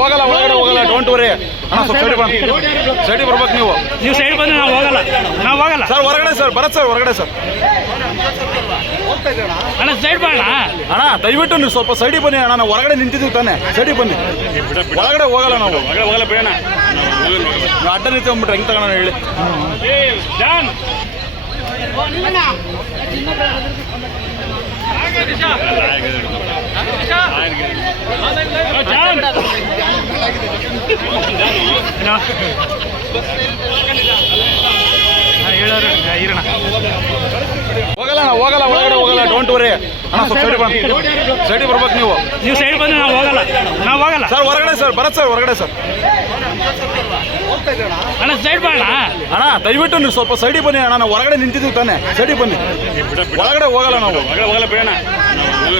ಹೋಗಲ್ಲ ಒಳಗಡೆ ಹೋಗಲ್ಲ ಡೋಂಟ್ ವರಿ ಅಣ್ಣ ಸ್ವಲ್ಪ ಸೈಡ್ ಬನ್ನಿ ಸೈಡ್ ಬರ್ಬೇಕು ನೀವು. ನೀವು ಸೈಡ್ ಬಂದ್ರೆ ನಾವು ಹೋಗಲ್ಲ. ನಾವು ಹೋಗಲ್ಲ. ಸರ್ ಹೊರಗಡೆ ಸರ್ ಬರತ್ ಸರ್ ಹೊರಗಡೆ ಸರ್ ಅಣ್ಣ ಸೈಡ್ ಬಾಣ ಅಣ್ಣ. ದಯವಿಟ್ಟು ನೀವು ಸ್ವಲ್ಪ ಸೈಡಿಗೆ ಬನ್ನಿ ಅಣ್ಣ. ನಾವು ಹೊರಗಡೆ ನಿಂತಿದ್ದೀವಿ ತಾನೆ. ಸೈಡಿಗೆ ಬನ್ನಿ. ಒಳಗಡೆ ಹೋಗಲ್ಲ ನಾವು. ಹೋಗಲ್ಲ ಹೋಗಲ್ಲ ಬೇಡ. ನೀವು ಅಡ್ಡ ನಿಂತ್ಕೊಂಡ್ಬಿಟ್ರೆ ಹೆಂಗ್ ತಗೋಣ ಹೇಳಿ. ಜಾನ್ ಹೇಳೋರು ಇರೋಣ. ಹೋಗಲ್ಲ ಹೋಗಲ್ಲ ಒಳಗಡೆ ಹೋಗಲ್ಲ ಡೋಂಟ್ ವರಿ ಅಣ್ಣ ಸ್ವಲ್ಪ ಸೈಡ್ ಸೈಡಿಗೆ ಬರ್ಬೇಕು ನೀವು. ನೀವು ಸೈಡ್ ಬಂದ್ರೆ ನಾವು ಹೋಗಲ್ಲ. ನಾವು ಹೋಗಲ್ಲ. ಸರ್ ಹೊರಗಡೆ ಸರ್ ಬರತ್ ಸರ್ ಹೊರಗಡೆ ಸರ್. ಅಣ್ಣ ಸೈಡ್ ಬಾಣ ಅಣ್ಣ. ದಯವಿಟ್ಟು ನೀವು ಸ್ವಲ್ಪ ಸೈಡಿಗೆ ಬನ್ನಿ ಅಣ್ಣ ನಾವು ಹೊರಗಡೆ ನಿಂತಿದ್ದೀವಿ ತಾನೆ. ಸೈಡಿಗೆ ಬನ್ನಿ. ಒಳಗಡೆ ಹೋಗಲ್ಲ ನಾವು. ಹೋಗಲ್ಲ ಬೇಡ. ನೀವು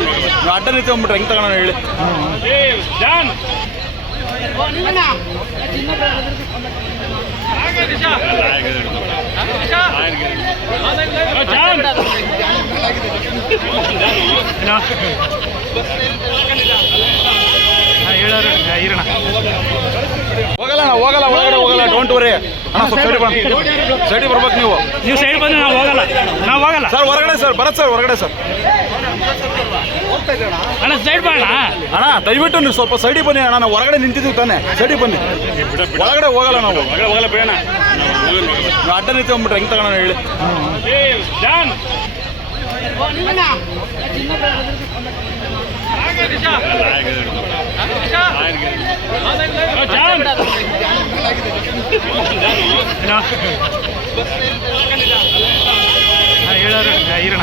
ಅಡ್ಡ ನಿಂತ್ಕೊಂಡ್ಬಿಟ್ರೆ ಹೆಂಗ್ ತಗೋಣ ಹೇಳಿ. ಇರೋಣ ಹೋಗಲ್ಲ ಹೋಗಲ್ಲ ಒಳಗಡೆ ಹೋಗಲ್ಲ ಡೋಂಟ್ ವರಿ ಅಣ್ಣ ಸ್ವಲ್ಪ ಸೈಡ್ ಬಂತು ಸೈಡಿಗೆ ಬರ್ಬೇಕು ನೀವು. ನೀವು ಸೈಡ್ ಬಂದ್ರೆ ನಾವು ಹೋಗಲ್ಲ. ನಾವು ಹೋಗಲ್ಲ. ಸರ್ ಹೊರಗಡೆ ಸರ್ ಬರತ್ ಸರ್ ಹೊರಗಡೆ ಸರ್. ಅಣ್ಣ ಸೈಡ್ ಬಾಣ ಅಣ್ಣ ದಯವಿಟ್ಟು ನೀವು ಸ್ವಲ್ಪ ಸೈಡಿಗೆ ಬನ್ನಿ ಅಣ್ಣ ನಾವು ಹೊರಗಡೆ ನಿಂತಿದ್ದೀವಿ ತಾನೆ ಸೈಡಿಗೆ ಬನ್ನಿ ಒಳಗಡೆ ಹೋಗಲ್ಲ ನಾವು ಹೋಗಲ್ಲ ಹೋಗಲ್ಲ ಬೇಡ ನೀವು ಅಡ್ಡ ನಿಂತ್ಕೊಂಡ್ಬಿಟ್ರೆ ಹೆಂಗ್ ತಗೋಣ ಹೇಳಿ ಜಾನ್ ಜಾನ್ ಹೇಳೋರು ಇರೋಣ